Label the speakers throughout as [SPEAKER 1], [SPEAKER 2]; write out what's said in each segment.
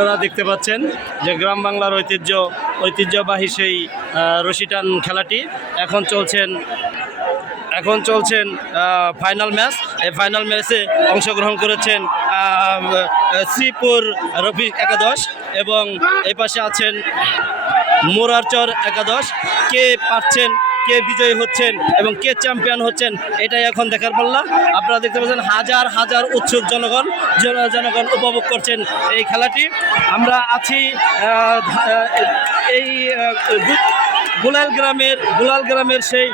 [SPEAKER 1] আপনারা দেখতে পাচ্ছেন যে গ্রাম বাংলার ঐতিহ্য, ঐতিহ্যবাহী সেই রশিটান খেলাটি এখন চলছেন এখন চলছেন ফাইনাল ম্যাচ এই ফাইনাল ম্যাচে অংশগ্রহণ করেছেন শ্রীপুর রফিক একাদশ এবং এই পাশে আছেন মোরারচর একাদশ। কে পাচ্ছেন কে বিজয়ী হচ্ছেন এবং কে চ্যাম্পিয়ন হচ্ছেন, এটাই এখন দেখার পাল্লা। আপনারা দেখতে পাচ্ছেন হাজার হাজার উৎসুক জনগণ, জন- জনগণ উপভোগ করছেন এই খেলাটি। আমরা আছি এই গুলাল গ্রামের গুলাল গ্রামের সেই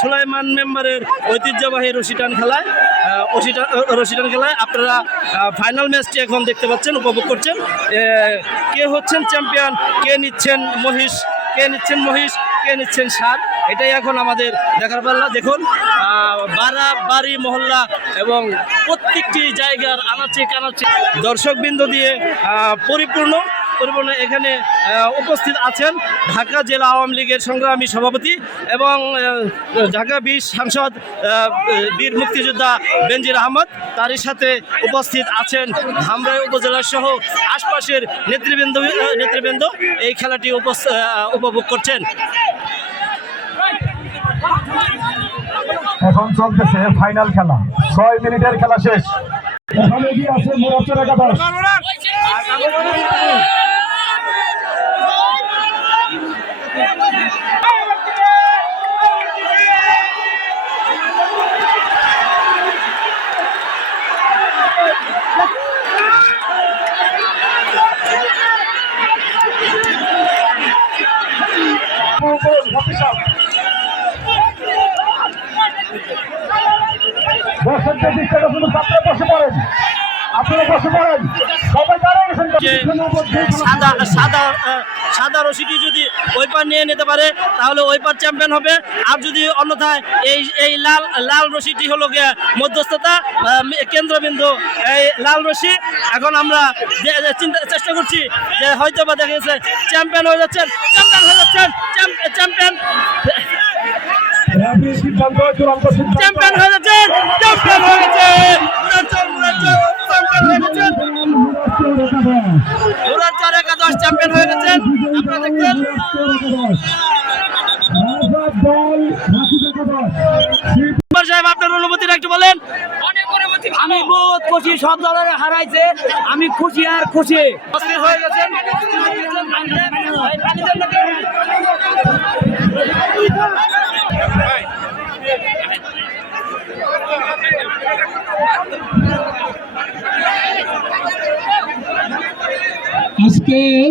[SPEAKER 1] সুলাইমান মেম্বারের ঐতিহ্যবাহী রশিটান খেলায় রশিটান রশিটান খেলায় আপনারা ফাইনাল ম্যাচটি এখন দেখতে পাচ্ছেন, উপভোগ করছেন। কে হচ্ছেন চ্যাম্পিয়ন, কে নিচ্ছেন মহিষ, কে নিচ্ছেন মহিষ কে নিচ্ছেন সার এটাই এখন আমাদের দেখার পাল্লা। দেখুন বাড়া বাড়ি, মহল্লা এবং প্রত্যেকটি জায়গার আনাচে কানাচে দর্শকবৃন্দ দিয়ে পরিপূর্ণ পরিপূর্ণ এখানে উপস্থিত আছেন ঢাকা জেলা আওয়ামী লীগের সংগ্রামী সভাপতি এবং ঢাকা বিশ সাংসদ বীর মুক্তিযোদ্ধা বেনজির আহমদ। তারই সাথে উপস্থিত আছেন ধামরাই উপজেলা সহ আশপাশের নেতৃবৃন্দ নেতৃবৃন্দ। এই খেলাটি উপভোগ করছেন।
[SPEAKER 2] এখন চলতেছে ফাইনাল খেলা। ছয় মিনিটের খেলা শেষ। এখানে এগিয়ে আছে? মুরাচর একাদশ।
[SPEAKER 1] সাদা রশিটি যদি ওই পার নিয়ে নিতে পারে, তাহলে ওই পার চ্যাম্পিয়ন হবে। আর যদি অন্যথায় এই এই লাল লাল রশিটি হলো গিয়ে মধ্যস্থতা কেন্দ্রবিন্দু, এই লাল রশি, এখন আমরা চেষ্টা করছি যে হয়তো বা দেখা গেছে চ্যাম্পিয়ন হয়ে যাচ্ছেন চ্যাম্পিয়ন হয়ে যাচ্ছেন চ্যাম্পিয়ন হয়ে যাচ্ছেন চ্যাম্পিয়ন হয়ে গেছেন
[SPEAKER 2] একাদশ
[SPEAKER 1] চ্যাম্পিয়ন হয়ে আপনারা দেখছেন? সাহেব আপনার অনুভূতিটা একটু বলেন।
[SPEAKER 3] আমি বহুত খুশি সব দলের হারাইছে। আমি খুশি আর খুশি।
[SPEAKER 1] হয়ে গেছেন।
[SPEAKER 4] আজকে